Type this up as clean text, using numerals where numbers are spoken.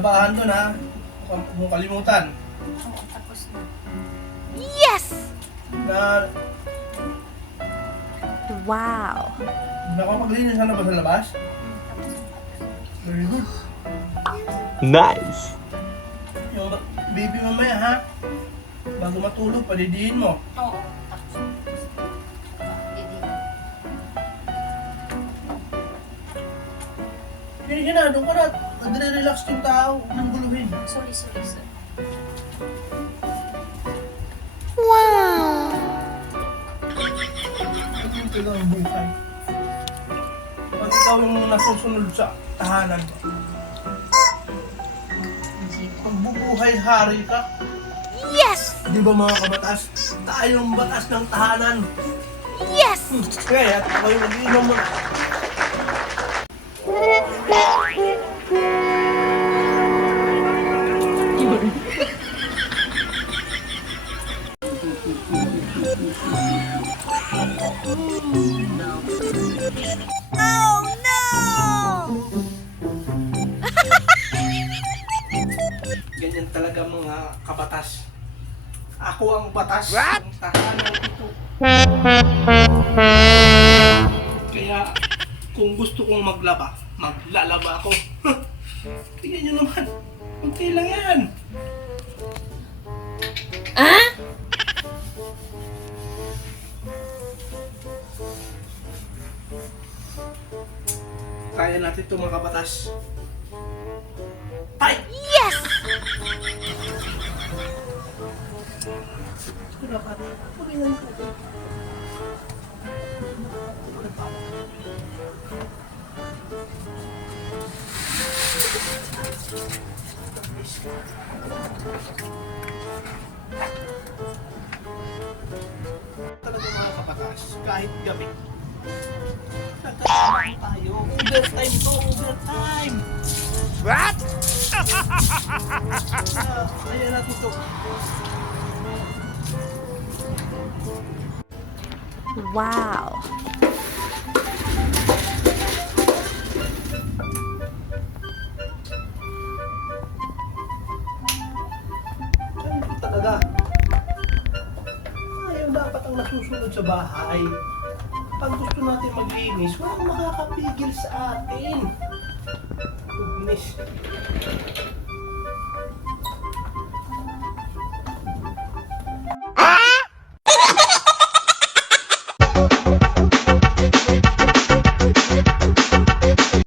labahan doon ha. Huwag mong kalimutan. Oo, tapos na. Yes! Na Wow! nakapaglinis ka na ba sa labas? Tapos na. Very good. Nice. Yung baby mamaya ha. Bago matulog, palidiin mo. Oo, tapos na. Hindi. Hindi na, doon ka na. Nagre-relax yung tao. Huwag nang guluhin. Sorry. Wow! Ito lang ang buhay. Pag ikaw yung nasusunod sa tahanan mo, magbubuhay hari ka. Yes! Di ba mga kabatas? Tayong batas ng tahanan. Yes! Kaya ako yung mag-inom mo. Oh no! Ganyan talaga mga kabatas. Ako ang batas What? ng tahanan ito. Kaya kung gusto kong maglaba, maglalaba ako. Tingnan nyo naman. Kunti lang yan. Ah? Kaya natin ito mga kabatas. Tay! Yes! Dapat pulingan ko. Talaga mga kabatas, kahit gabi. Nagkakaroon tayo. Overtime to, overtime! What? Kaya natin ito. Wow! Ganun po talaga. Ayaw dapat ang nasusunod sa bahay. Pag gusto natin maglinis, walang makakapigil sa atin. Goodness.